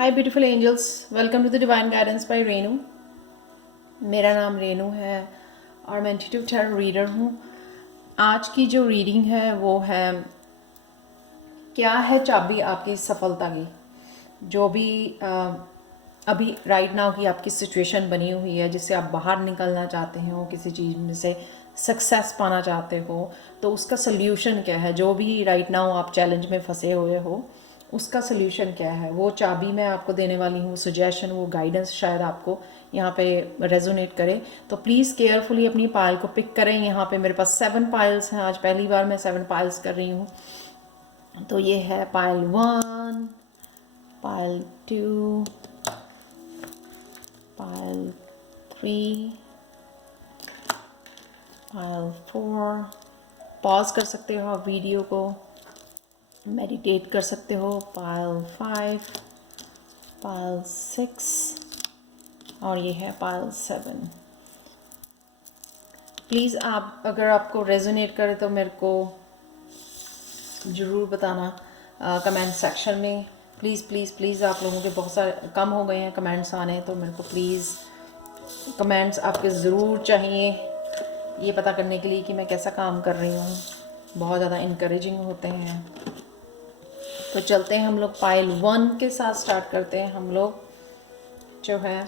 Hi beautiful angels, welcome to the divine guidance by Renu. मेरा नाम रेनू है और मैं इंट्यूटिव टैरो रीडर हूँ। आज की जो रीडिंग है वो है क्या है चाबी आपकी सफलता की। जो भी अभी राइट नाउ की आपकी सिचुएशन बनी हुई है जिससे आप बाहर निकलना चाहते हो, किसी चीज़ में से सक्सेस पाना चाहते हो, तो उसका सल्यूशन क्या है। जो भी राइट नाउ आप चैलेंज में फंसे हुए हो उसका सल्यूशन क्या है, वो चाबी मैं आपको देने वाली हूँ। सजेशन, वो गाइडेंस शायद आपको यहाँ पे रेजोनेट करे। तो प्लीज़ केयरफुली अपनी पायल को पिक करें। यहाँ पे मेरे पास 7 पायल्स हैं। आज पहली बार मैं 7 पायल्स कर रही हूँ। तो ये है पायल 1, पायल 2, पायल 3, पायल 4। पॉज कर सकते हो आप वीडियो को, मेडिटेट कर सकते हो। पायल 5, पायल 6 और ये है पायल 7। प्लीज़ आप अगर आपको रेजोनेट करे तो मेरे को ज़रूर बताना कमेंट सेक्शन में। प्लीज़ प्लीज़ प्लीज़, आप लोगों के बहुत सारे कम हो गए हैं कमेंट्स आने, तो मेरे को प्लीज़ कमेंट्स आपके ज़रूर चाहिए ये पता करने के लिए कि मैं कैसा काम कर रही हूँ। बहुत ज़्यादा इनकरेजिंग होते हैं। तो चलते हैं हम लोग पायल 1 के साथ स्टार्ट करते हैं। हम लोग जो है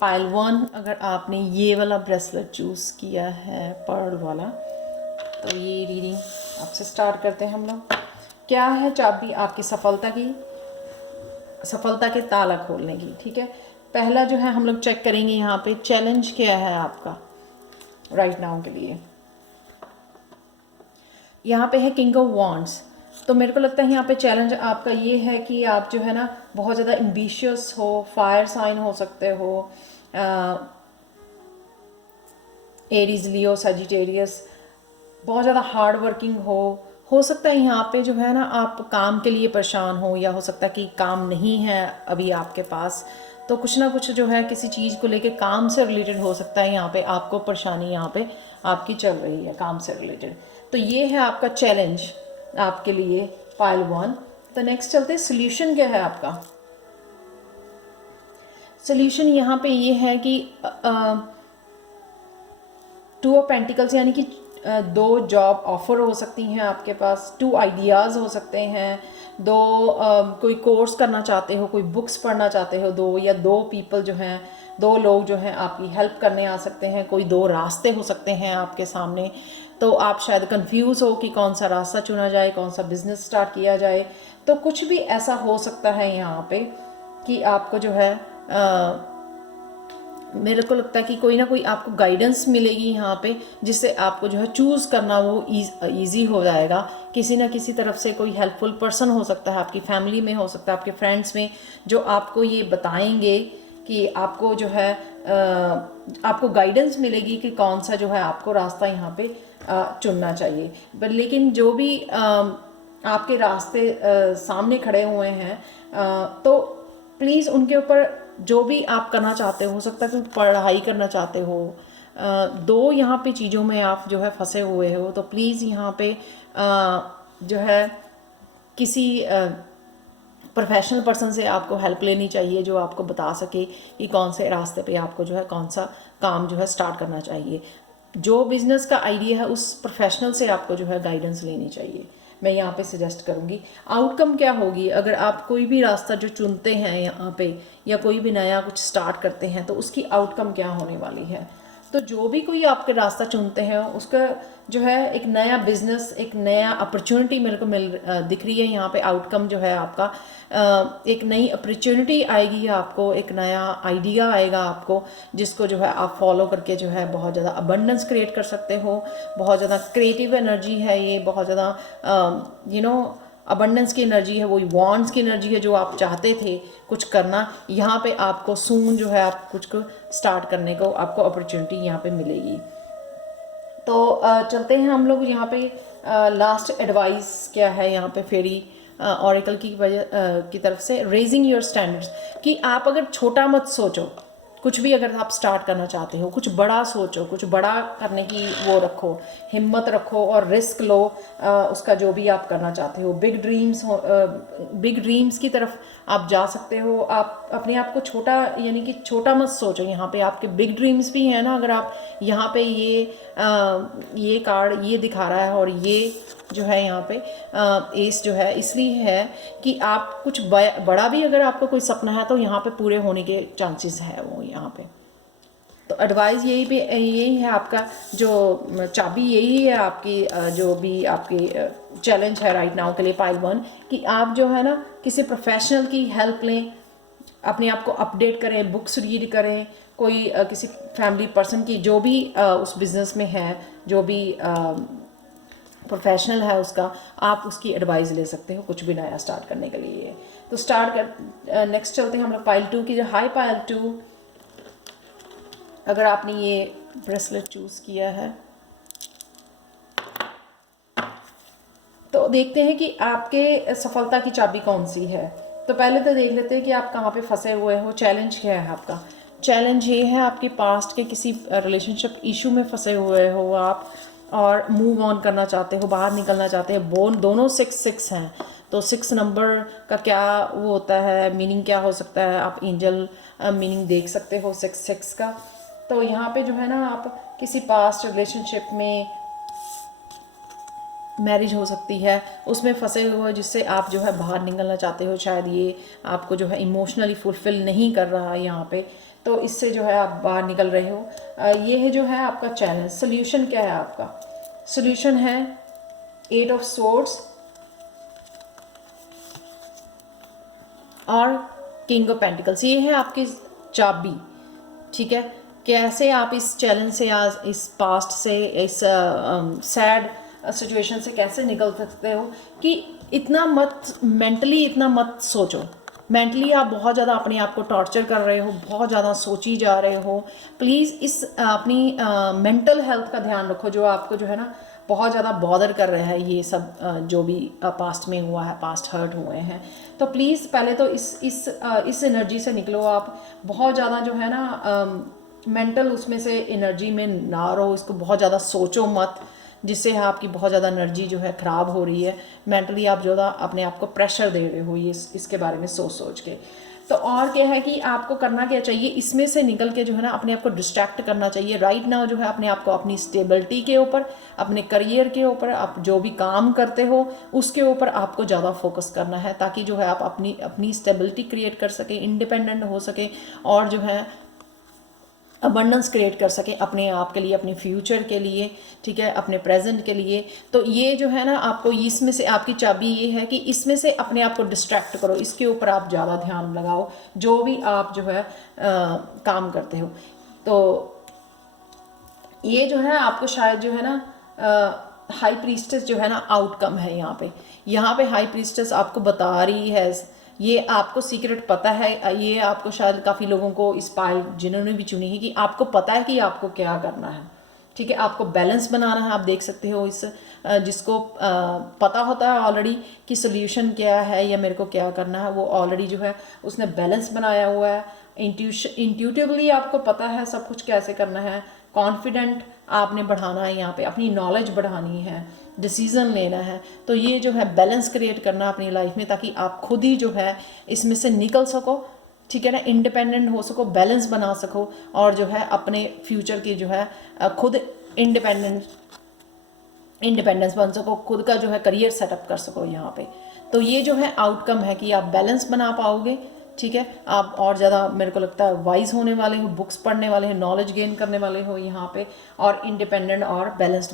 पायल 1, अगर आपने ये वाला ब्रेसलेट चूज़ किया है पर्ल वाला, तो ये रीडिंग आपसे स्टार्ट करते हैं हम लोग। क्या है चाबी आपकी सफलता की, सफलता के ताला खोलने की। ठीक है, पहला जो है हम लोग चेक करेंगे यहाँ पे चैलेंज क्या है आपका राइट नाउ के लिए। यहाँ पे है किंग ऑफ वॉन्ड्स। तो मेरे को लगता है यहाँ पे चैलेंज आपका ये है कि आप जो है ना बहुत ज़्यादा एम्बिशियस हो, फायर साइन हो सकते हो, एरीज, लियो, सजिटेरियस, बहुत ज़्यादा हार्ड वर्किंग हो सकता है यहाँ पे जो है ना आप काम के लिए परेशान हो, या हो सकता है कि काम नहीं है अभी आपके पास। तो कुछ ना कुछ जो है किसी चीज़ को लेके काम से रिलेटेड हो सकता है यहाँ पे आपको परेशानी यहाँ पे आपकी चल रही है काम से रिलेटेड। तो ये है आपका चैलेंज आपके लिए पायल 1। तो नेक्स्ट चलते हैं सोल्यूशन क्या है आपका। सोल्यूशन यहाँ पे ये है कि 2 ऑफ पेंटिकल्स, यानी कि 2 जॉब ऑफर हो सकती हैं आपके पास, 2 आइडियाज़ हो सकते हैं, 2 कोई कोर्स करना चाहते हो, कोई बुक्स पढ़ना चाहते हो, 2 या 2 पीपल जो हैं, 2 लोग जो हैं आपकी हेल्प करने आ सकते हैं, कोई 2 रास्ते हो सकते हैं आपके सामने। तो आप शायद कंफ्यूज हो कि कौन सा रास्ता चुना जाए, कौन सा बिजनेस स्टार्ट किया जाए। तो कुछ भी ऐसा हो सकता है यहाँ पे कि आपको जो है मेरे को लगता है कि कोई ना कोई आपको गाइडेंस मिलेगी यहाँ पे, जिससे आपको जो है चूज़ करना वो ईजी हो जाएगा। किसी ना किसी तरफ से कोई हेल्पफुल पर्सन हो सकता है, आपकी फैमिली में हो सकता है, आपके फ्रेंड्स में, जो आपको ये बताएंगे कि आपको जो है आपको गाइडेंस मिलेगी कि कौन सा जो है आपको रास्ता यहाँ पे चुनना चाहिए। बट लेकिन जो भी आपके रास्ते सामने खड़े हुए हैं, तो प्लीज़ उनके ऊपर जो भी आप करना चाहते हो सकता है कि पढ़ाई करना चाहते हो, 2 यहाँ पे चीज़ों में आप जो है फंसे हुए हो, तो प्लीज़ यहाँ पे जो है किसी प्रोफेशनल पर्सन से आपको हेल्प लेनी चाहिए, जो आपको बता सके कि कौन से रास्ते पे आपको जो है कौन सा काम जो है स्टार्ट करना चाहिए। जो बिज़नेस का आइडिया है उस प्रोफेशनल से आपको जो है गाइडेंस लेनी चाहिए, मैं यहाँ पे सजेस्ट करूँगी। आउटकम क्या होगी अगर आप कोई भी रास्ता जो चुनते हैं यहाँ पे, या कोई भी नया कुछ स्टार्ट करते हैं, तो उसकी आउटकम क्या होने वाली है। तो जो भी कोई आपके रास्ता चुनते हैं उसका जो है एक नया बिजनेस, एक नया अपॉर्चुनिटी मेरे को दिख रही है यहाँ पे। आउटकम जो है आपका एक नई अपॉर्चुनिटी आएगी आपको, एक नया आइडिया आएगा आपको, जिसको जो है आप फॉलो करके जो है बहुत ज़्यादा अबंडेंस क्रिएट कर सकते हो। बहुत ज़्यादा क्रिएटिव एनर्जी है ये, बहुत ज़्यादा अबंडेंस की एनर्जी है, वही वॉन्ट्स की एनर्जी है, जो आप चाहते थे कुछ करना, यहाँ पे आपको सून जो है आप कुछ को स्टार्ट करने को आपको अपॉर्चुनिटी यहाँ पे मिलेगी। तो चलते हैं हम लोग यहाँ पे लास्ट एडवाइस क्या है यहाँ पे फेरी ऑरेकल की वजह की तरफ से। रेजिंग योर स्टैंडर्ड्स, कि आप अगर छोटा मत सोचो कुछ भी अगर आप स्टार्ट करना चाहते हो, कुछ बड़ा सोचो, कुछ बड़ा करने की वो रखो, हिम्मत रखो और रिस्क लो उसका जो भी आप करना चाहते हो। बिग ड्रीम्स की तरफ आप जा सकते हो। आप अपने आप को छोटा, यानी कि छोटा मत सोचो। यहाँ पे आपके बिग ड्रीम्स भी हैं ना। अगर आप यहाँ पे ये कार्ड ये दिखा रहा है और ये जो है यहाँ पे एस जो है, इसलिए है कि आप कुछ बड़ा भी अगर आपका कोई सपना है तो यहाँ पे पूरे होने के चांसेस है वो यहाँ पे। तो एडवाइस यही है आपका, जो चाबी यही है आपकी, जो भी आपकी चैलेंज है राइट नाउ के लिए पाइल 1, कि आप जो है ना किसी प्रोफेशनल की हेल्प लें, अपने आप को अपडेट करें, बुक्स रीड करें, कोई किसी फैमिली पर्सन की जो भी उस बिज़नेस में है, जो भी प्रोफेशनल है उसका, आप उसकी एडवाइस ले सकते हो कुछ भी नया स्टार्ट करने के लिए। तो नेक्स्ट चलते हैं हम लोग पाइल 2 की। जो हाई पाइल 2, अगर आपने ये ब्रेसलेट चूज़ किया है तो देखते हैं कि आपके सफलता की चाबी कौन सी है। तो पहले तो देख लेते हैं कि आप कहाँ पे फंसे हुए हो। चैलेंज क्या है आपका? चैलेंज ये है आपके पास्ट के किसी रिलेशनशिप इशू में फंसे हुए हो आप, और मूव ऑन करना चाहते हो, बाहर निकलना चाहते हैं। दोनों 6 हैं, तो 6 नंबर का क्या वो होता है, मीनिंग क्या हो सकता है, आप एंजल मीनिंग देख सकते हो 6 का। तो यहाँ पे जो है ना, आप किसी पास्ट रिलेशनशिप में, मैरिज हो सकती है, उसमें फंसे हुए हो, जिससे आप जो है बाहर निकलना चाहते हो। शायद ये आपको जो है इमोशनली फुलफ़िल नहीं कर रहा है यहाँ पे, तो इससे जो है आप बाहर निकल रहे हो। ये है जो है आपका चैलेंज। सोल्यूशन क्या है आपका? सोल्यूशन है 8 ऑफ सोर्ड्स और किंग ऑफ पेंटिकल्स। ये है आपकी चाबी, ठीक है। कैसे आप इस चैलेंज से या इस पास्ट से, इस सैड सिचुएशन से कैसे निकल सकते हो कि इतना मत मेंटली, इतना मत सोचो। मेंटली आप बहुत ज़्यादा अपने आप को टॉर्चर कर रहे हो, बहुत ज़्यादा सोची जा रहे हो। प्लीज़ इस अपनी मेंटल हेल्थ का ध्यान रखो, जो आपको जो है ना बहुत ज़्यादा बॉदर कर रहा है ये सब, जो भी पास्ट में हुआ है, पास्ट हर्ट हुए हैं। तो प्लीज़ पहले तो इस एनर्जी से निकलो आप। बहुत ज़्यादा जो है ना मेंटल उसमें से एनर्जी में ना रहो, इसको बहुत ज़्यादा सोचो मत, जिससे आपकी बहुत ज़्यादा एनर्जी जो है ख़राब हो रही है। मेंटली आप ज़्यादा अपने आप को प्रेशर दे रहे हो ये इसके बारे में सोच के। तो और क्या है कि आपको करना क्या चाहिए, इसमें से निकल के जो है ना अपने आप को डिस्ट्रैक्ट करना चाहिए। राइट नाउ जो है अपने आप को अपनी स्टेबिलिटी के ऊपर, अपने करियर के ऊपर, आप जो भी काम करते हो उसके ऊपर आपको ज़्यादा फोकस करना है, ताकि जो है आप अपनी स्टेबिलिटी क्रिएट कर सके, इंडिपेंडेंट हो सके, और जो है अबंडेंस क्रिएट कर सकें अपने आप के लिए, अपने फ्यूचर के लिए, ठीक है, अपने प्रेजेंट के लिए। तो ये जो है ना आपको इसमें से, आपकी चाबी ये है कि इसमें से अपने आप को डिस्ट्रैक्ट करो, इसके ऊपर आप ज़्यादा ध्यान लगाओ जो भी आप जो है काम करते हो। तो ये जो है आपको शायद जो है ना हाई प्रीस्टेस जो है ना आउटकम है यहाँ पे हाई प्रीस्टेस आपको बता रही है, ये आपको सीक्रेट पता है। ये आपको शायद काफ़ी लोगों को इस पाइल जिन्होंने भी चुनी है कि आपको पता है कि आपको क्या करना है, ठीक है। आपको बैलेंस बनाना है। आप देख सकते हो इस जिसको पता होता है ऑलरेडी कि सोल्यूशन क्या है या मेरे को क्या करना है, वो ऑलरेडी जो है उसने बैलेंस बनाया हुआ है। इंट्यूटिवली आपको पता है सब कुछ कैसे करना है। कॉन्फिडेंट आपने बढ़ाना है, यहाँ पे अपनी नॉलेज बढ़ानी है, डिसीज़न लेना है। तो ये जो है बैलेंस क्रिएट करना अपनी लाइफ में, ताकि आप खुद ही जो है इसमें से निकल सको, ठीक है ना, इंडिपेंडेंट हो सको, बैलेंस बना सको, और जो है अपने फ्यूचर की जो है खुद इंडिपेंडेंस बन सको, खुद का जो है करियर सेटअप कर सको यहाँ पे। तो ये जो है आउटकम है कि आप बैलेंस बना पाओगे, ठीक है। आप और ज़्यादा मेरे को लगता है वाइज होने वाले हो, बुक्स पढ़ने वाले हो, नॉलेज गेन करने वाले हो यहाँ पे, और इंडिपेंडेंट और बैलेंस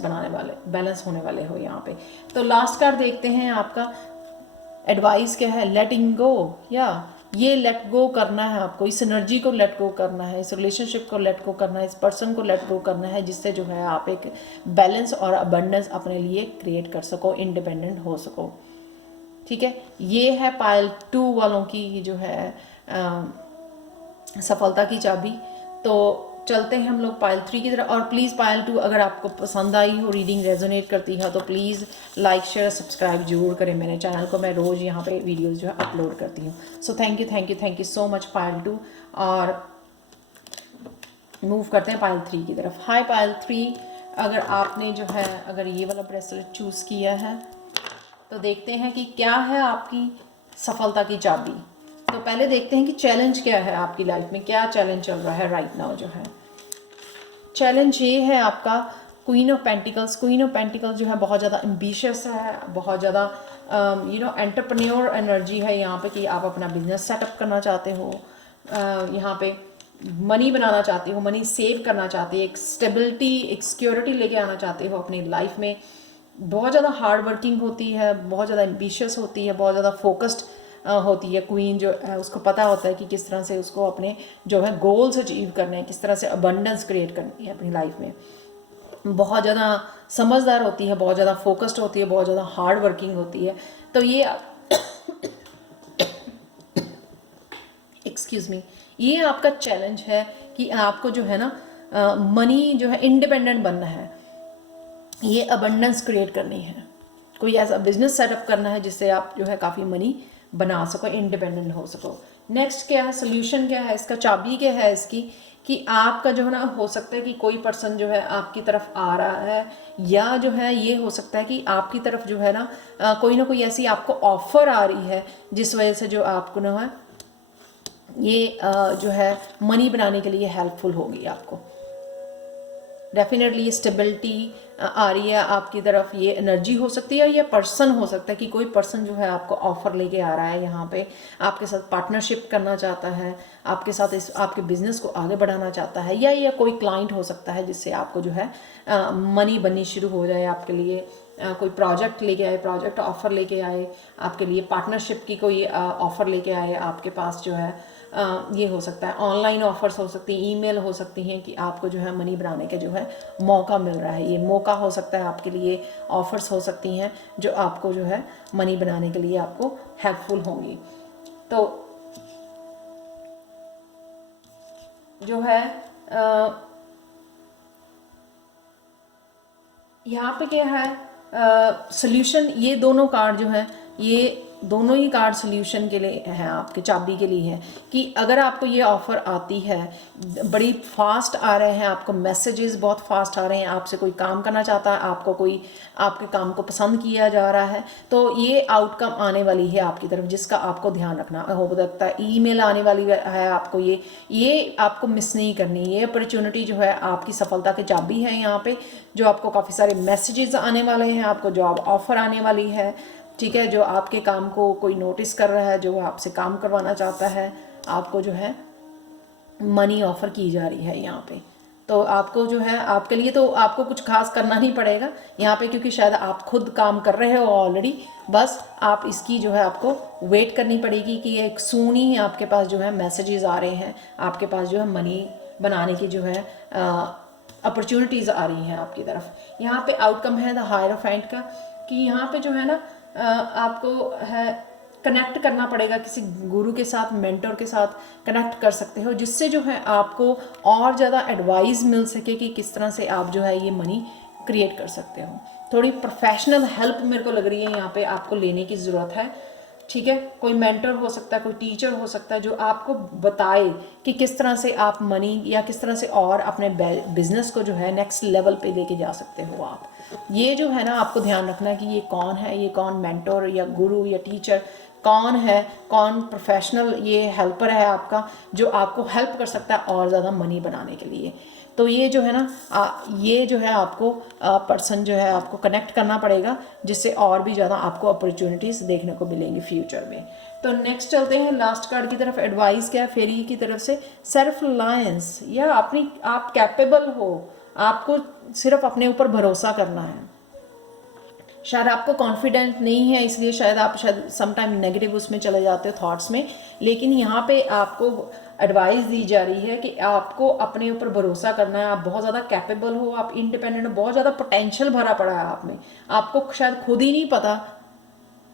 होने वाले हो यहाँ पे। तो लास्ट कार्ड देखते हैं आपका एडवाइस क्या है। लेटिंग गो, या ये लेट गो करना है आपको, इस एनर्जी को लेट गो करना है, इस रिलेशनशिप को लेट गो करना है, इस पर्सन को लेट गो करना है, जिससे जो है आप एक बैलेंस और अबंडेंस अपने लिए क्रिएट कर सको, इंडिपेंडेंट हो सको, ठीक है। ये है पाइल 2 वालों की जो है सफलता की चाबी। तो चलते हैं हम लोग पाइल 3 की तरफ। और प्लीज़ पाइल 2 अगर आपको पसंद आई हो, रीडिंग रेजोनेट करती है, तो प्लीज़ लाइक शेयर सब्सक्राइब जरूर करें मेरे चैनल को। मैं रोज़ यहाँ पे वीडियोस जो है अपलोड करती हूँ। So thank you so much pile 2। और मूव करते हैं पाइल 3 की तरफ। हाय पाइल 3, अगर आपने जो है अगर ये वाला ब्रेसलेट चूज़ किया है तो देखते हैं कि क्या है आपकी सफलता की चाबी। तो पहले देखते हैं कि चैलेंज क्या है आपकी लाइफ में, क्या चैलेंज चल रहा है राइट नाउ। जो है चैलेंज ये है आपका queen of pentacles. Queen of pentacles जो है बहुत ज़्यादा एम्बिशियस है, बहुत ज़्यादा एंटरप्रेन्योर एनर्जी है यहाँ पे, कि आप अपना बिजनेस सेटअप करना चाहते हो, यहाँ पे मनी बनाना चाहते हो, मनी सेव करना चाहते हो, एक स्टेबिलिटी एक सिक्योरिटी लेके आना चाहते हो अपनी लाइफ में। बहुत ज़्यादा हार्ड वर्किंग होती है, बहुत ज़्यादा एम्बिशियस होती है, बहुत ज़्यादा फोकस्ड होती है क्वीन जो है। उसको पता होता है कि किस तरह से उसको अपने जो है गोल्स अचीव करने हैं, किस तरह से अबंडेंस क्रिएट करनी है अपनी लाइफ में। बहुत ज़्यादा समझदार होती है, बहुत ज़्यादा फोकस्ड होती है, बहुत ज़्यादा हार्ड वर्किंग होती है। तो ये एक्सक्यूज़ मी, ये आपका चैलेंज है कि आपको जो है ना मनी जो है इंडिपेंडेंट बनना है, ये अबंडेंस क्रिएट करनी है, कोई ऐसा बिजनेस सेटअप करना है जिससे आप जो है काफ़ी मनी बना सको, इंडिपेंडेंट हो सको। नेक्स्ट क्या है, सोल्यूशन क्या है इसका, चाबी क्या है इसकी, कि आपका जो है ना हो सकता है कि कोई पर्सन जो है आपकी तरफ आ रहा है, या जो है ये हो सकता है कि आपकी तरफ जो है ना कोई ऐसी आपको ऑफर आ रही है जिस वजह से जो आपको ना है ये जो है मनी बनाने के लिए हेल्पफुल होगी आपको। डेफिनेटली स्टेबिलिटी आ रही है आपकी तरफ, ये एनर्जी हो सकती है, या पर्सन हो सकता है कि कोई पर्सन जो है आपको ऑफर लेके आ रहा है यहाँ पे, आपके साथ पार्टनरशिप करना चाहता है, आपके साथ इस आपके बिजनेस को आगे बढ़ाना चाहता है, या कोई क्लाइंट हो सकता है जिससे आपको जो है मनी बननी शुरू हो जाए आपके लिए। कोई प्रोजेक्ट लेके आए, प्रोजेक्ट ऑफर लेके आए आपके लिए, पार्टनरशिप की कोई ऑफर लेके आए आपके पास जो है। ये हो सकता है ऑनलाइन ऑफर्स हो सकती हैं, ईमेल हो सकती हैं कि आपको जो है मनी बनाने का जो है मौका मिल रहा है। ये मौका हो सकता है आपके लिए, ऑफर्स हो सकती हैं जो आपको जो है मनी बनाने के लिए आपको हेल्पफुल होंगी। तो जो है यहाँ पे क्या है सोल्यूशन, ये दोनों कार्ड जो है, ये दोनों ही कार्ड सोल्यूशन के लिए हैं, आपके चाबी के लिए है। कि अगर आपको ये ऑफ़र आती है, बड़ी फास्ट आ रहे हैं आपको मैसेजेस, बहुत फास्ट आ रहे हैं, आपसे कोई काम करना चाहता है, आपको कोई आपके काम को पसंद किया जा रहा है, तो ये आउटकम आने वाली है आपकी तरफ, जिसका आपको ध्यान रखना हो सकता है। ईमेल आने वाली है आपको, ये आपको मिस नहीं करनी। ये अपॉर्चुनिटी जो है आपकी सफलता की चाबी है यहाँ पे, जो आपको काफ़ी सारे मैसेजेस आने वाले हैं, आपको जॉब ऑफर आने वाली है, ठीक है। जो आपके काम को कोई नोटिस कर रहा है, जो आपसे काम करवाना चाहता है, आपको जो है मनी ऑफ़र की जा रही है यहाँ पे। तो आपको जो है आपके लिए तो आपको कुछ खास करना नहीं पड़ेगा यहाँ पे, क्योंकि शायद आप खुद काम कर रहे हो ऑलरेडी। बस आप इसकी जो है आपको वेट करनी पड़ेगी कि एक सून ही आपके पास जो है मैसेजेस आ रहे हैं, आपके पास जो है मनी बनाने की जो है अपॉर्चुनिटीज़ आ रही हैं आपकी तरफ। यहाँ पे आउटकम है द हायरोफेंट का, कि यहाँ पे जो है ना आपको है कनेक्ट करना पड़ेगा किसी गुरु के साथ, मेंटर के साथ कनेक्ट कर सकते हो, जिससे जो है आपको और ज़्यादा एडवाइस मिल सके कि किस तरह से आप जो है ये मनी क्रिएट कर सकते हो। थोड़ी प्रोफेशनल हेल्प मेरे को लग रही है यहाँ पे आपको लेने की ज़रूरत है, ठीक है। कोई मेंटर हो सकता है, कोई टीचर हो सकता है जो आपको बताए कि किस तरह से आप मनी या किस तरह से और अपने बिजनेस को जो है नेक्स्ट लेवल पे लेके जा सकते हो आप। ये जो है ना आपको ध्यान रखना है कि ये कौन है, ये कौन मेंटर या गुरु या टीचर कौन है, कौन प्रोफेशनल ये हेल्पर है आपका, जो आपको हेल्प कर सकता है और ज़्यादा मनी बनाने के लिए। तो ये जो है ना ये जो है आपको पर्सन जो है आपको कनेक्ट करना पड़ेगा, जिससे और भी ज़्यादा आपको अपॉर्चुनिटीज़ देखने को मिलेंगी फ्यूचर में। तो नेक्स्ट चलते हैं लास्ट कार्ड की तरफ। एडवाइस क्या है फेरी की तरफ से, सेल्फ रिलायंस, या अपनी आप कैपेबल हो, आपको सिर्फ अपने ऊपर भरोसा करना है। शायद आपको कॉन्फिडेंट नहीं है, इसलिए शायद आप सम टाइम नेगेटिव उसमें चले जाते हो थॉट्स में। लेकिन यहाँ पे आपको एडवाइस दी जा रही है कि आपको अपने ऊपर भरोसा करना है। आप बहुत ज़्यादा कैपेबल हो, आप इंडिपेंडेंट हो, बहुत ज़्यादा पोटेंशियल भरा पड़ा है आप में। आपको शायद खुद ही नहीं पता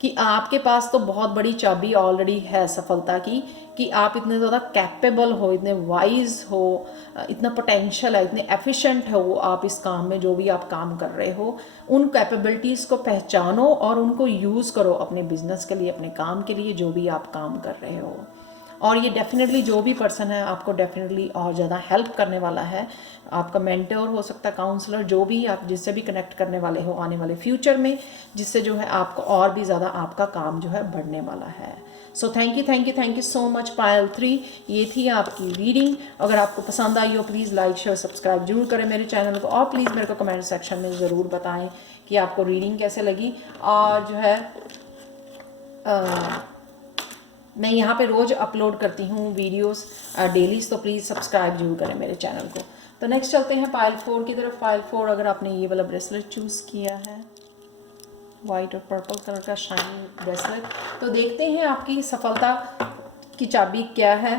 कि आपके पास तो बहुत बड़ी चाबी ऑलरेडी है सफलता की, कि आप इतने ज़्यादा कैपेबल हो, इतने वाइज हो, इतना पोटेंशियल है, इतने एफिशिएंट हो आप इस काम में, जो भी आप काम कर रहे हो। उन कैपेबिलिटीज़ को पहचानो और उनको यूज़ करो अपने बिजनेस के लिए, अपने काम के लिए, जो भी आप काम कर रहे हो। और ये डेफिनेटली जो भी पर्सन है आपको डेफिनेटली और ज़्यादा हेल्प करने वाला है। आपका मेंटर हो सकता है, काउंसलर, जो भी आप जिससे भी कनेक्ट करने वाले हो आने वाले फ्यूचर में, जिससे जो है आपको और भी ज़्यादा आपका काम जो है बढ़ने वाला है। So thank you so much Payal 3। ये थी आपकी रीडिंग। अगर आपको पसंद आई हो प्लीज़ लाइक शेयर सब्सक्राइब जरूर करें मेरे चैनल को, और प्लीज़ मेरे को कमेंट सेक्शन में ज़रूर बताएं कि आपको रीडिंग कैसे लगी। और जो है मैं यहाँ पे रोज़ अपलोड करती हूँ वीडियोस डेलीज, तो प्लीज़ सब्सक्राइब जरूर करें मेरे चैनल को। तो नेक्स्ट चलते हैं पायल 4 की तरफ। पायल 4, अगर आपने ये वाला ब्रेसलेट चूज़ किया है, वाइट और पर्पल कलर का शाइनी ब्रेसलेट, तो देखते हैं आपकी सफलता की चाबी क्या है।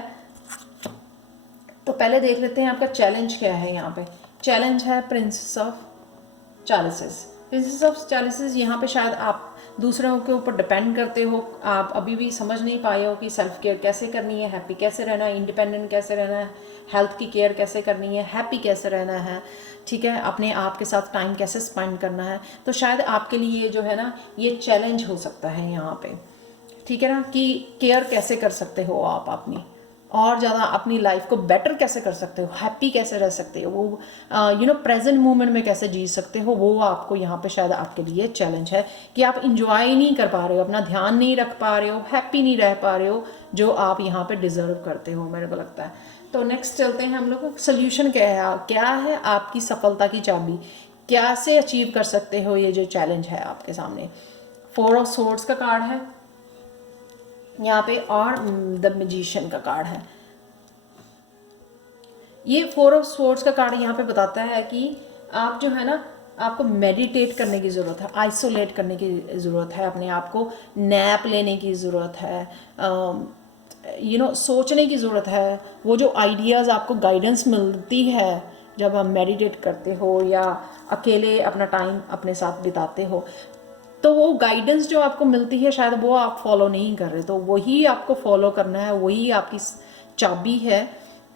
तो पहले देख लेते हैं आपका चैलेंज क्या है। यहाँ पे चैलेंज है प्रिंसेस ऑफ चैलिसेस। प्रिंसेस ऑफ चैलिसेस, यहाँ पे शायद आप दूसरों के ऊपर डिपेंड करते हो, आप अभी भी समझ नहीं पाए हो कि सेल्फ केयर कैसे करनी है, हैप्पी कैसे रहना है, इंडिपेंडेंट कैसे रहना है, हेल्थ की केयर कैसे करनी है, हैप्पी कैसे रहना है, ठीक है, अपने आप के साथ टाइम कैसे स्पेंड करना है। तो शायद आपके लिए जो है ना ये चैलेंज हो सकता है यहाँ पे, ठीक है ना, कि केयर कैसे कर सकते हो आप अपनी, और ज़्यादा अपनी लाइफ को बेटर कैसे कर सकते हो, हैप्पी कैसे रह सकते हो, वो प्रेजेंट मोमेंट में कैसे जी सकते हो, वो आपको यहाँ पे शायद आपके लिए चैलेंज है कि आप इंजॉय नहीं कर पा रहे हो, अपना ध्यान नहीं रख पा रहे हो, हैप्पी नहीं रह पा रहे हो, जो आप यहाँ पे डिज़र्व करते हो, मेरे को लगता है। तो नेक्स्ट चलते हैं हम लोग, सोल्यूशन क्या है आपकी सफलता की चाबी, कैसे अचीव कर सकते हो ये जो चैलेंज है आपके सामने। 4 ऑफ सोर्ड्स का कार्ड है यहाँ पे, और द मैजिशियन का कार्ड है। ये 4 ऑफ सोर्ड्स का कार्ड यहाँ पे बताता है कि आप जो है ना, आपको मेडिटेट करने की ज़रूरत है, आइसोलेट करने की ज़रूरत है, अपने आप को नैप लेने की ज़रूरत है, सोचने की ज़रूरत है। वो जो आइडियाज़ आपको गाइडेंस मिलती है जब हम मेडिटेट करते हो या अकेले अपना टाइम अपने साथ बिताते हो, तो वो गाइडेंस जो आपको मिलती है शायद वो आप फॉलो नहीं कर रहे, तो वही आपको फॉलो करना है, वही आपकी चाबी है,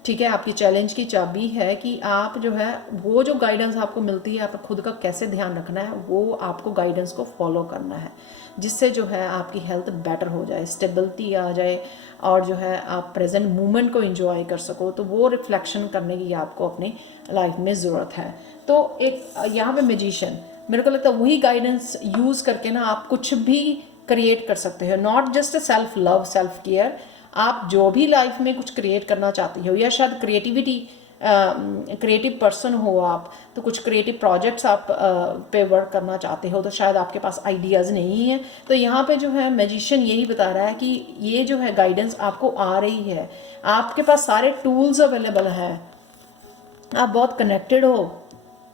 ठीक है, आपकी चैलेंज की चाबी है कि आप जो है वो जो गाइडेंस आपको मिलती है, आप खुद का कैसे ध्यान रखना है, वो आपको गाइडेंस को फॉलो करना है, जिससे जो है आपकी हेल्थ बेटर हो जाए, स्टेबिलिटी आ जाए, और जो है आप प्रेजेंट मोमेंट को एंजॉय कर सको। तो वो रिफ्लेक्शन करने की आपको अपनी लाइफ में ज़रूरत है। तो एक यहाँ पे मैजिशियन, मेरे को लगता है वही गाइडेंस यूज़ करके ना आप कुछ भी क्रिएट कर सकते हो, not just self love, self care, आप जो भी लाइफ में कुछ क्रिएट करना चाहती हो, या शायद क्रिएटिव पर्सन हो आप, तो कुछ क्रिएटिव प्रोजेक्ट्स आप पे वर्क करना चाहते हो, तो शायद आपके पास आइडियाज़ नहीं है। तो यहाँ पे जो है मैजिशियन यही बता रहा है कि ये जो है गाइडेंस आपको आ रही है, आपके पास सारे टूल्स अवेलेबल हैं, आप बहुत कनेक्टेड हो,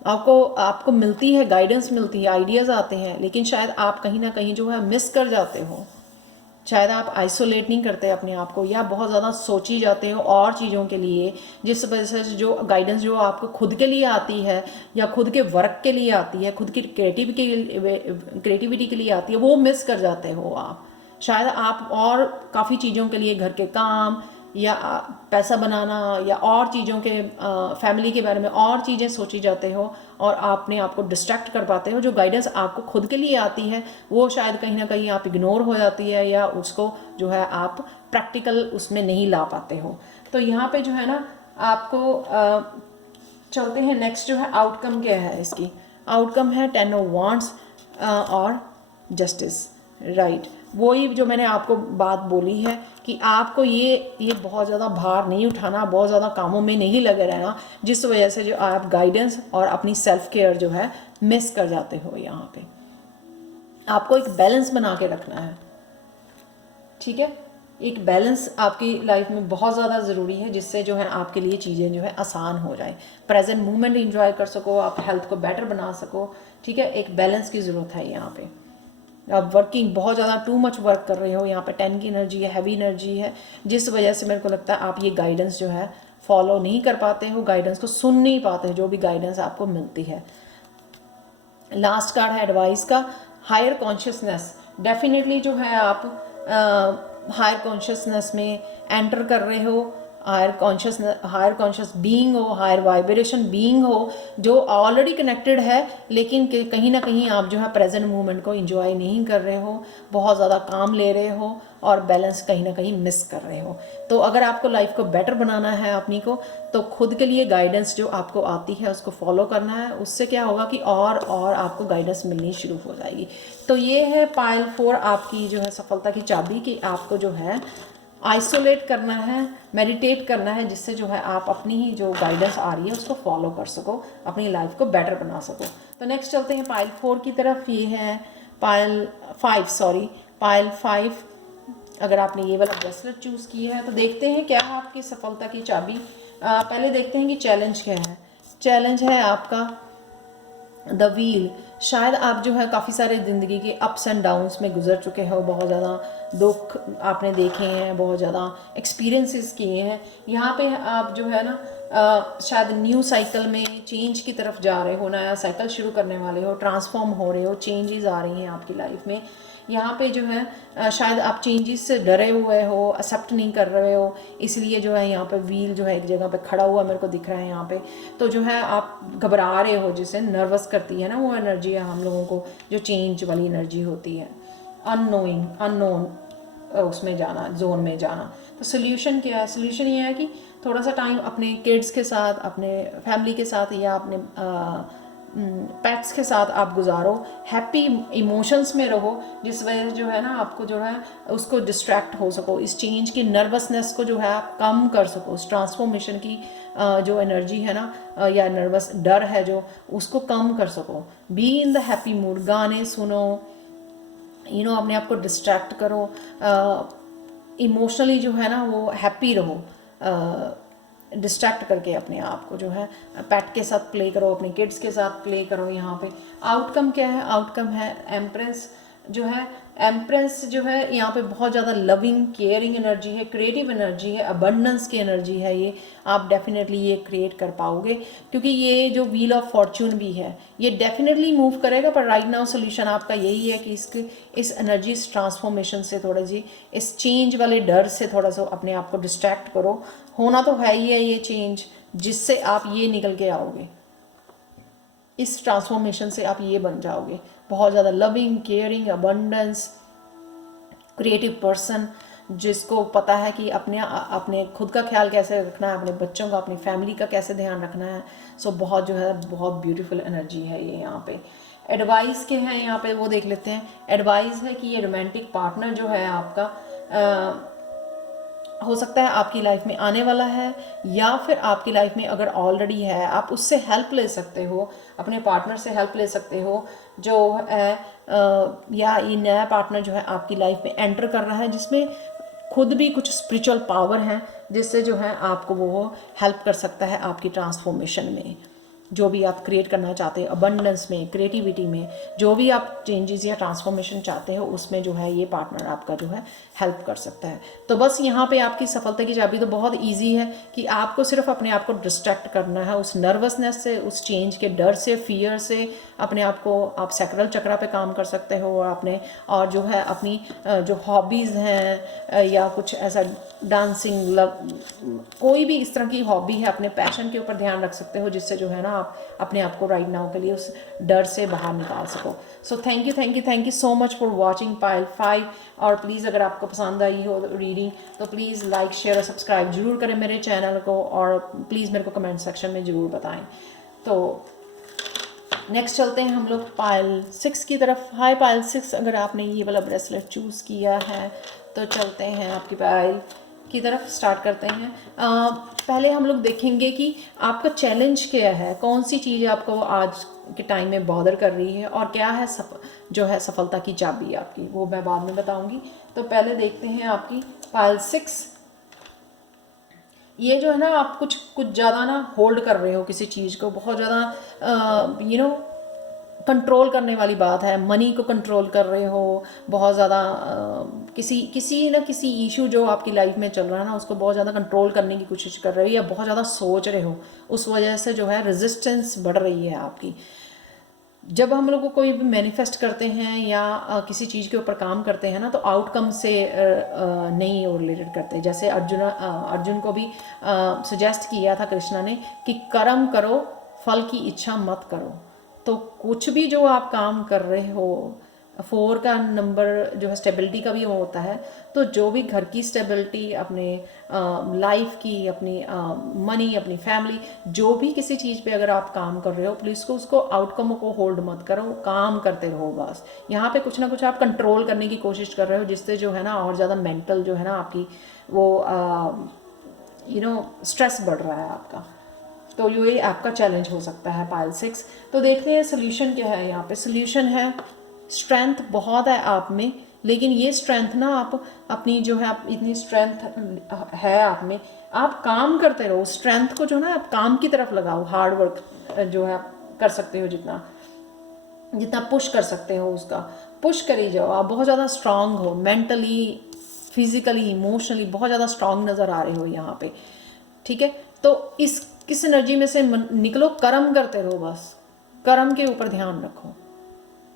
आपको मिलती है गाइडेंस, मिलती है, आइडियाज़ आते हैं, लेकिन शायद आप कहीं ना कहीं जो है मिस कर जाते हो, शायद आप आइसोलेट नहीं करते अपने आप को, या बहुत ज़्यादा सोची जाते हो और चीज़ों के लिए, जिस वजह से जो गाइडेंस जो आपको खुद के लिए आती है या खुद के वर्क के लिए आती है, खुद की क्रिएटिविटी के लिए आती है, वो मिस कर जाते हो आप। शायद आप और काफ़ी चीज़ों के लिए, घर के काम या पैसा बनाना या और चीज़ों के फैमिली के बारे में और चीज़ें सोची जाते हो, और आपने आपको डिस्ट्रैक्ट कर पाते हो। जो गाइडेंस आपको खुद के लिए आती है वो शायद कहीं ना कहीं आप इग्नोर हो जाती है, या उसको जो है आप प्रैक्टिकल उसमें नहीं ला पाते हो। तो यहाँ पे जो है ना आपको चलते हैं नेक्स्ट, जो है आउटकम क्या है इसकी। आउटकम है 10 ऑफ वांड्स और जस्टिस, राइट। वही जो मैंने आपको बात बोली है कि आपको ये बहुत ज़्यादा भार नहीं उठाना, बहुत ज़्यादा कामों में नहीं लगे रहना, जिस वजह से जो आप गाइडेंस और अपनी सेल्फ केयर जो है मिस कर जाते हो। यहाँ पे आपको एक बैलेंस बना के रखना है, ठीक है, एक बैलेंस आपकी लाइफ में बहुत ज़्यादा ज़रूरी है, जिससे जो है आपके लिए चीज़ें जो है आसान हो जाए, प्रेजेंट मोमेंट एंजॉय कर सको, आप हेल्थ को बेटर बना सको, ठीक है। एक बैलेंस की ज़रूरत है यहाँ पे। आप वर्किंग बहुत ज़्यादा टू मच वर्क कर रहे हो, यहाँ पे 10 की एनर्जी है, हैवी एनर्जी है, जिस वजह से मेरे को लगता है आप ये गाइडेंस जो है फॉलो नहीं कर पाते हो, गाइडेंस को सुन नहीं पाते हो, जो भी गाइडेंस आपको मिलती है। लास्ट कार्ड है एडवाइस का, हायर कॉन्शियसनेस। डेफिनेटली जो है आप हायर कॉन्शियसनेस में एंटर कर रहे हो, हायर कॉन्शियस बीइंग हो, हायर वाइब्रेशन बीइंग हो, जो ऑलरेडी कनेक्टेड है, लेकिन कहीं ना कहीं आप जो है प्रेजेंट मोमेंट को एंजॉय नहीं कर रहे हो, बहुत ज़्यादा काम ले रहे हो, और बैलेंस कहीं ना कहीं मिस कर रहे हो। तो अगर आपको लाइफ को बेटर बनाना है अपनी को, तो खुद के लिए गाइडेंस जो आपको आती है उसको फॉलो करना है। उससे क्या होगा कि और आपको गाइडेंस मिलनी शुरू हो जाएगी। तो ये है पाइल 4 आपकी जो है सफलता की चाबी, कि आपको जो है आइसोलेट करना है, मेडिटेट करना है, जिससे जो है आप अपनी ही जो गाइडेंस आ रही है उसको फॉलो कर सको, अपनी लाइफ को बेटर बना सको। तो नेक्स्ट चलते हैं पाइल 4 की तरफ। ये है पाइल 5। अगर आपने ये वाला ब्रेसलेट चूज़ किया है तो देखते हैं क्या है आपकी सफलता की चाबी। पहले देखते हैं कि चैलेंज क्या है। चैलेंज है आपका द व्हील। शायद आप जो है काफ़ी सारे ज़िंदगी के अप्स एंड डाउन्स में गुजर चुके हो, बहुत ज़्यादा दुख आपने देखे हैं, बहुत ज़्यादा एक्सपीरियंसेस किए हैं। यहाँ पे आप जो है ना शायद न्यू साइकिल में चेंज की तरफ जा रहे हो, नया साइकिल शुरू करने वाले हो, ट्रांसफॉर्म हो रहे हो, चेंजेस आ रही हैं आपकी लाइफ में। यहाँ पे जो है शायद आप चेंजेस से डरे हुए हो, एक्सेप्ट नहीं कर रहे हो, इसलिए जो है यहाँ पे व्हील जो है एक जगह पे खड़ा हुआ मेरे को दिख रहा है यहाँ पे। तो जो है आप घबरा रहे हो, जिसे नर्वस करती है ना वो एनर्जी है हम लोगों को, जो चेंज वाली एनर्जी होती है, अननोन उसमें जाना, जोन में जाना। तो सोल्यूशन क्या है? सोल्यूशन ये है कि थोड़ा सा टाइम अपने किड्स के साथ, अपने फैमिली के साथ या अपने पेट्स के साथ आप गुजारो, हैप्पी इमोशंस में रहो, जिस वजह से जो है ना आपको जो है उसको डिस्ट्रैक्ट हो सको, इस चेंज की नर्वसनेस को जो है आप कम कर सको, उस ट्रांसफॉर्मेशन की जो एनर्जी है ना या नर्वस डर है जो, उसको कम कर सको। Be in the happy mood, गाने सुनो, अपने आप को डिस्ट्रैक्ट करो, इमोशनली जो है ना वो हैप्पी रहो, डिस्ट्रैक्ट करके अपने आप को जो है पेट के साथ प्ले करो, अपने किड्स के साथ प्ले करो। यहाँ पे आउटकम क्या है? आउटकम है एम्प्रेस जो है। एम्प्रेस जो है यहाँ पे बहुत ज़्यादा लविंग केयरिंग एनर्जी है, क्रिएटिव एनर्जी है, अबंडेंस की एनर्जी है। ये आप डेफिनेटली ये क्रिएट कर पाओगे, क्योंकि ये जो व्हील ऑफ फॉर्च्यून भी है ये डेफिनेटली मूव करेगा। पर राइट नाउ सोल्यूशन आपका यही है कि इस एनर्जी, इस ट्रांसफॉर्मेशन से थोड़ा सी, इस चेंज वाले डर से थोड़ा सा अपने आप को डिस्ट्रैक्ट करो। होना तो है ही है ये चेंज, जिससे आप ये निकल के आओगे, इस ट्रांसफॉर्मेशन से आप ये बन जाओगे, बहुत ज़्यादा loving caring abundance creative person, जिसको पता है कि अपने खुद का ख्याल कैसे रखना है, अपने बच्चों का, अपनी फैमिली का कैसे ध्यान रखना है। सो बहुत जो है बहुत ब्यूटीफुल एनर्जी है ये। यहाँ पे एडवाइस के हैं, यहाँ पे वो देख लेते हैं। एडवाइस है कि ये रोमांटिक पार्टनर जो है आपका हो सकता है आपकी लाइफ में आने वाला है, या फिर आपकी लाइफ में अगर ऑलरेडी है आप उससे हेल्प ले सकते हो, अपने पार्टनर से हेल्प ले सकते हो जो है, या ये नया पार्टनर जो है आपकी लाइफ में एंटर कर रहा है, जिसमें खुद भी कुछ स्पिरिचुअल पावर है, जिससे जो है आपको वो हेल्प कर सकता है आपकी ट्रांसफॉर्मेशन में, जो भी आप क्रिएट करना चाहते हो, अबंडेंस में, क्रिएटिविटी में, जो भी आप चेंजेस या ट्रांसफॉर्मेशन चाहते हो उसमें जो है ये पार्टनर आपका जो है हेल्प कर सकता है। तो बस यहाँ पे आपकी सफलता की चाबी तो बहुत इजी है कि आपको सिर्फ अपने आप को डिस्ट्रैक्ट करना है उस नर्वसनेस से, उस चेंज के डर से, फियर से। अपने आप को आप सैक्रल चक्रा पे काम कर सकते हो आपने, और जो है अपनी जो हॉबीज़ हैं या कुछ ऐसा डांसिंग, कोई भी इस तरह की हॉबी है, अपने पैशन के ऊपर ध्यान रख सकते हो, जिससे जो है ना आप अपने आप को राइट नाउ के लिए उस डर से बाहर निकाल सको। सो thank you so much for watching pile 5। और प्लीज़ अगर आपको पसंद आई हो रीडिंग तो प्लीज़ लाइक शेयर और सब्सक्राइब जरूर करें मेरे चैनल को, और प्लीज़ मेरे को कमेंट सेक्शन में ज़रूर बताएं। तो नेक्स्ट चलते हैं हम लोग पाइल 6 की तरफ। हाय पाइल 6, अगर आपने ये वाला ब्रेसलेट चूज़ किया है तो चलते हैं आपकी पाइल की तरफ, स्टार्ट करते हैं। पहले हम लोग देखेंगे कि आपका चैलेंज क्या है, कौन सी चीज़ आपको आज के टाइम में बॉदर कर रही है, और क्या है जो है सफलता की चाबी आपकी, वो मैं बाद में बताऊंगी। तो पहले देखते हैं आपकी पाइल 6। ये जो है ना आप कुछ ज़्यादा ना होल्ड कर रहे हो किसी चीज़ को, बहुत ज़्यादा कंट्रोल करने वाली बात है, मनी को कंट्रोल कर रहे हो बहुत ज़्यादा, किसी ना किसी इशू जो आपकी लाइफ में चल रहा है ना उसको बहुत ज़्यादा कंट्रोल करने की कोशिश कर रहे हो, या बहुत ज़्यादा सोच रहे हो, उस वजह से जो है रेजिस्टेंस बढ़ रही है आपकी। जब हम लोग कोई भी मैनिफेस्ट करते हैं या किसी चीज़ के ऊपर काम करते हैं ना, तो आउटकम से नहीं रिलेटेड करते। जैसे अर्जुन को भी सजेस्ट किया था कृष्णा ने कि कर्म करो, फल की इच्छा मत करो। तो कुछ भी जो आप काम कर रहे हो 4 का नंबर जो है स्टेबिलिटी का भी होता है। तो जो भी घर की स्टेबिलिटी, अपने लाइफ की, अपनी मनी, अपनी फैमिली, जो भी किसी चीज़ पे अगर आप काम कर रहे हो, प्लीज़ को उसको आउटकम को होल्ड मत करो, काम करते रहो बस। यहाँ पे कुछ ना कुछ आप कंट्रोल करने की कोशिश कर रहे हो, जिससे जो है ना और ज़्यादा मेंटल जो है ना आपकी वो स्ट्रेस बढ़ रहा है आपका। तो ये आपका चैलेंज हो सकता है पाइल 6। तो देखते हैं सोल्यूशन क्या है। यहाँ पे सोल्यूशन है, स्ट्रेंथ बहुत है आप में, लेकिन ये स्ट्रेंथ ना आप अपनी जो है, आप इतनी स्ट्रेंथ है आप में, आप काम करते रहो। स्ट्रेंथ को जो ना आप काम की तरफ लगाओ, हार्ड वर्क जो है आप कर सकते हो, जितना जितना पुश कर सकते हो उसका पुश करी जाओ। आप बहुत ज़्यादा स्ट्रांग हो, मेंटली, फिजिकली, इमोशनली बहुत ज़्यादा स्ट्रांग नज़र आ रहे हो यहाँ पे, ठीक है। तो किस एनर्जी में से निकलो, कर्म करते रहो बस, कर्म के ऊपर ध्यान रखो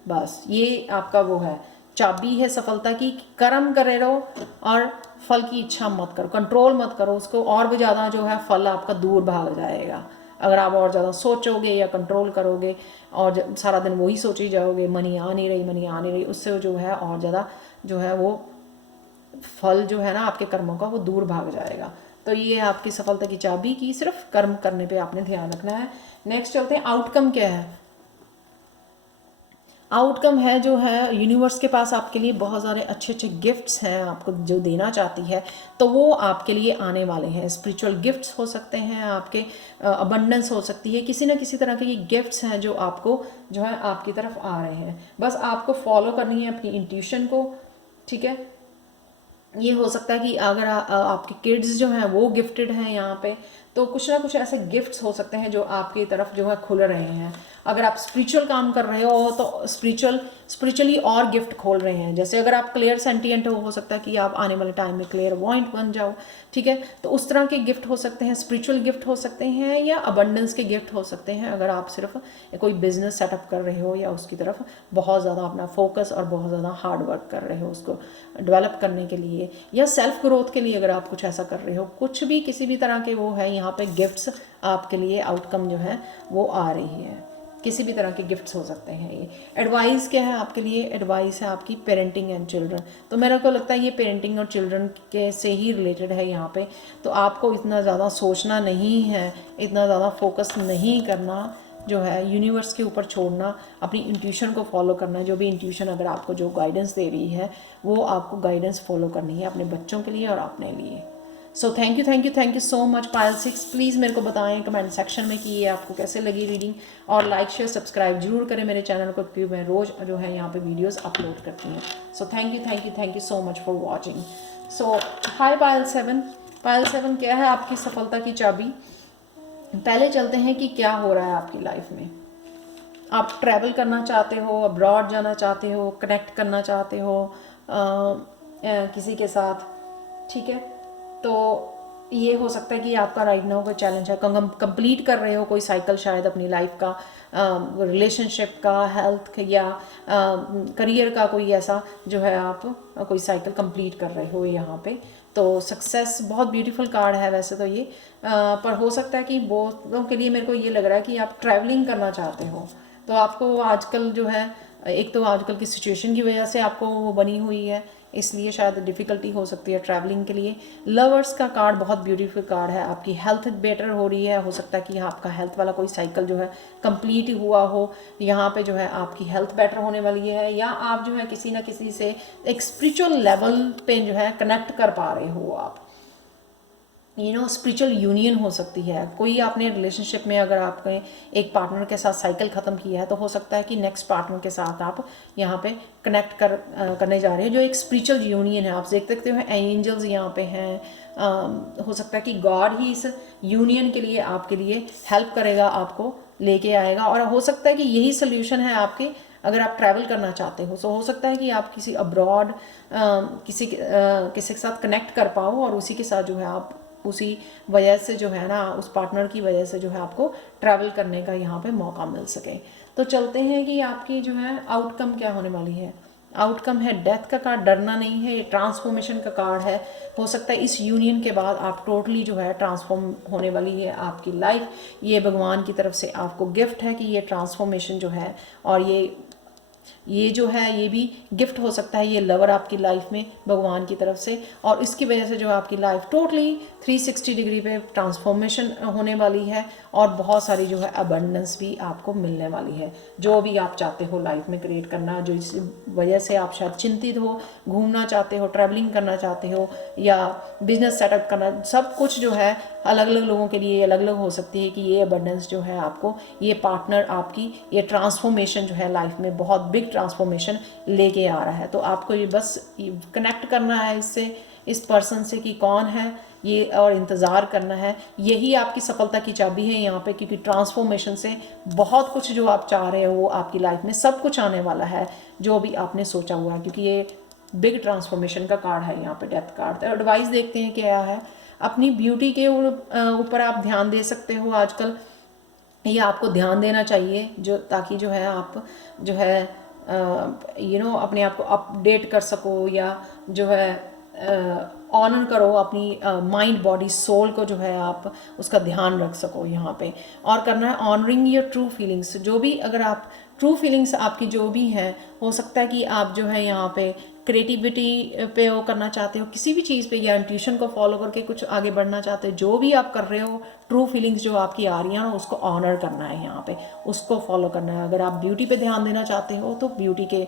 बस। ये आपका वो है, चाबी है सफलता की। कर्म करे रहो और फल की इच्छा मत करो, कंट्रोल मत करो उसको, और भी ज़्यादा जो है फल आपका दूर भाग जाएगा। अगर आप और ज़्यादा सोचोगे या कंट्रोल करोगे और सारा दिन वही सोची जाओगे, मनी आ नहीं रही, मनी आ नहीं रही, उससे जो है और ज़्यादा जो है वो फल जो है ना आपके कर्मों का वो दूर भाग जाएगा। तो ये है आपकी सफलता की चाबी की सिर्फ कर्म करने पे आपने ध्यान रखना है। नेक्स्ट चलते हैं, आउटकम क्या है। आउटकम है जो है यूनिवर्स के पास आपके लिए बहुत सारे अच्छे अच्छे गिफ्ट्स हैं आपको जो देना चाहती है, तो वो आपके लिए आने वाले हैं। स्पिरिचुअल गिफ्ट्स हो सकते हैं, आपके अबंडेंस हो सकती है, किसी ना किसी तरह के ये गिफ्ट्स हैं जो आपको जो है आपकी तरफ आ रहे हैं। बस आपको फॉलो करनी है अपनी इंट्यूशन को, ठीक है। ये हो सकता है कि अगर आपके किड्स जो हैं वो गिफ्टेड हैं यहाँ पे, तो कुछ ना कुछ ऐसे गिफ्ट्स हो सकते हैं जो आपकी तरफ जो है खुल रहे हैं। अगर आप स्पिरिचुअल काम कर रहे हो तो स्पिरिचुअली और गिफ्ट खोल रहे हैं। जैसे अगर आप क्लियर सेंटिएंट हो सकता है कि आप आने वाले टाइम में क्लियर वॉइंट बन जाओ, ठीक है। तो उस तरह के गिफ्ट हो सकते हैं, स्पिरिचुअल गिफ्ट हो सकते हैं या अबंडेंस के गिफ्ट हो सकते हैं। अगर आप सिर्फ कोई बिजनेस सेटअप कर रहे हो या उसकी तरफ बहुत ज़्यादा अपना फोकस और बहुत ज़्यादा हार्ड वर्क कर रहे हो उसको डेवलप करने के लिए, या सेल्फ ग्रोथ के लिए अगर आप कुछ ऐसा कर रहे हो, कुछ भी किसी भी तरह के वो है, यहाँ पे गिफ्ट्स आपके लिए आउटकम जो है वो आ रही है। किसी भी तरह के गिफ्ट्स हो सकते हैं। ये एडवाइस क्या है आपके लिए, एडवाइस है आपकी पेरेंटिंग एंड चिल्ड्रन। तो मेरे को लगता है ये पेरेंटिंग और चिल्ड्रन के से ही रिलेटेड है यहाँ पे। तो आपको इतना ज़्यादा सोचना नहीं है, इतना ज़्यादा फोकस नहीं करना, जो है यूनिवर्स के ऊपर छोड़ना, अपनी इंट्यूशन को फॉलो करना। जो भी इंट्यूशन अगर आपको जो गाइडेंस दे रही है वो आपको गाइडेंस फॉलो करनी है अपने बच्चों के लिए और अपने लिए। सो thank you so much Payal 6। Please मेरे को बताएं कमेंट सेक्शन में कि ये आपको कैसे लगी रीडिंग, और लाइक शेयर सब्सक्राइब जरूर करें मेरे चैनल को, क्योंकि मैं रोज़ जो है यहाँ पे वीडियोस अपलोड करती हूँ। So thank you so much for watching. So hi Payal 7। Payal 7 क्या है आपकी सफलता की चाबी। पहले चलते हैं कि क्या हो रहा है आपकी लाइफ में। आप ट्रैवल करना चाहते हो, अब्रॉड जाना चाहते हो, कनेक्ट करना चाहते हो किसी के साथ, ठीक है। तो ये हो सकता है कि आपका राइट नाउ कोई चैलेंज है, कंप्लीट कर रहे हो कोई साइकिल शायद अपनी लाइफ का, रिलेशनशिप का, हेल्थ या करियर का, कोई ऐसा जो है आप कोई साइकिल कंप्लीट कर रहे हो यहाँ पे। तो सक्सेस बहुत ब्यूटीफुल कार्ड है वैसे तो ये, पर हो सकता है कि बहुतों के लिए मेरे को ये लग रहा है कि आप ट्रैवलिंग करना चाहते हो। तो आपको आजकल जो है, एक तो आजकल की सिचुएशन की वजह से आपको वो बनी हुई है, इसलिए शायद डिफ़िकल्टी हो सकती है ट्रैवलिंग के लिए। लवर्स का कार्ड बहुत ब्यूटीफुल कार्ड है। आपकी हेल्थ बेटर हो रही है, हो सकता है कि आपका हेल्थ वाला कोई साइकिल जो है कंप्लीट हुआ हो, यहाँ पे जो है आपकी हेल्थ बेटर होने वाली है, या आप जो है किसी ना किसी से एक स्पिरिचुअल लेवल पे जो है कनेक्ट कर पा रहे हो आप। स्पिरिचुअल यूनियन हो सकती है। कोई आपने रिलेशनशिप में अगर आपने एक पार्टनर के साथ साइकिल ख़त्म किया है, तो हो सकता है कि नेक्स्ट पार्टनर के साथ आप यहाँ पे कनेक्ट करने जा रहे हो, जो एक स्पिरिचुअल यूनियन है। आप देख सकते हो एंजल्स यहाँ पे हैं, हो सकता है कि गॉड ही इस यूनियन के लिए आपके लिए हेल्प करेगा, आपको लेके आएगा। और हो सकता है कि यही सोल्यूशन है आपके, अगर आप ट्रैवल करना चाहते हो। तो हो सकता है कि आप किसी अब्रॉड किसी के साथ कनेक्ट कर पाओ, और उसी के साथ जो है आप उसी वजह से जो है ना, उस पार्टनर की वजह से जो है आपको ट्रैवल करने का यहाँ पे मौका मिल सके। तो चलते हैं कि आपकी जो है आउटकम क्या होने वाली है। आउटकम है डेथ का कार्ड। डरना नहीं है, ये ट्रांसफॉर्मेशन का कार्ड है। हो सकता है इस यूनियन के बाद आप टोटली जो है ट्रांसफॉर्म होने वाली है आपकी लाइफ। ये भगवान की तरफ से आपको गिफ्ट है कि ये ट्रांसफॉर्मेशन जो है, और ये जो है ये भी गिफ्ट हो सकता है, ये लवर आपकी लाइफ में भगवान की तरफ से, और इसकी वजह से जो आपकी लाइफ टोटली 360 डिग्री पे ट्रांसफॉर्मेशन होने वाली है, और बहुत सारी जो है अबंडेंस भी आपको मिलने वाली है। जो भी आप चाहते हो लाइफ में क्रिएट करना, जो इस वजह से आप शायद चिंतित हो, घूमना चाहते हो, ट्रैवलिंग करना चाहते हो, या बिजनेस सेटअप करना, सब कुछ जो है अलग अलग लोगों के लिए अलग अलग हो सकती है कि ये अबंडेंस जो है आपको, ये पार्टनर आपकी ये ट्रांसफॉर्मेशन जो है लाइफ में बहुत बिग ट्रांसफॉर्मेशन लेके आ रहा है। तो आपको ये बस कनेक्ट करना है इससे, इस पर्सन से कि कौन है ये, और इंतज़ार करना है। यही आपकी सफलता की चाबी है यहाँ पे, क्योंकि ट्रांसफॉर्मेशन से बहुत कुछ जो आप चाह रहे हो वो आपकी लाइफ में सब कुछ आने वाला है जो भी आपने सोचा हुआ है, क्योंकि ये बिग ट्रांसफॉर्मेशन का कार्ड है यहाँ पे, डेथ कार्ड। तो एडवाइस देखते हैं क्या है। अपनी ब्यूटी के ऊपर आप ध्यान दे सकते हो आजकल, ये आपको ध्यान देना चाहिए, जो ताकि जो है आप जो है अपने आप को अपडेट कर सको, या जो है ऑनर करो अपनी माइंड बॉडी सोल को, जो है आप उसका ध्यान रख सको यहाँ पे। और करना है ऑनरिंग योर ट्रू फीलिंग्स, जो भी अगर आप ट्रू फीलिंग्स आपकी जो भी हैं, हो सकता है कि आप जो है यहाँ पे क्रिएटिविटी पे वो करना चाहते हो किसी भी चीज़ पे, या इंट्यूशन को फॉलो करके कुछ आगे बढ़ना चाहते हो, जो भी आप कर रहे हो ट्रू फीलिंग्स जो आपकी आ रही हैं ना, उसको ऑनर करना है यहाँ पे, उसको फॉलो करना है। अगर आप ब्यूटी पे ध्यान देना चाहते हो तो ब्यूटी के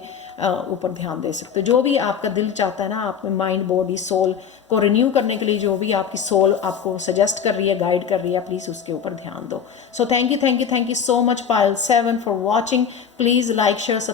ऊपर ध्यान दे सकते हो। जो भी आपका दिल चाहता है ना, आप माइंड बॉडी सोल को रिन्यू करने के लिए जो भी आपकी सोल आपको सजेस्ट कर रही है, गाइड कर रही है, प्लीज़ उसके ऊपर ध्यान दो। सो thank you so much Payal 7 for watching. Please like share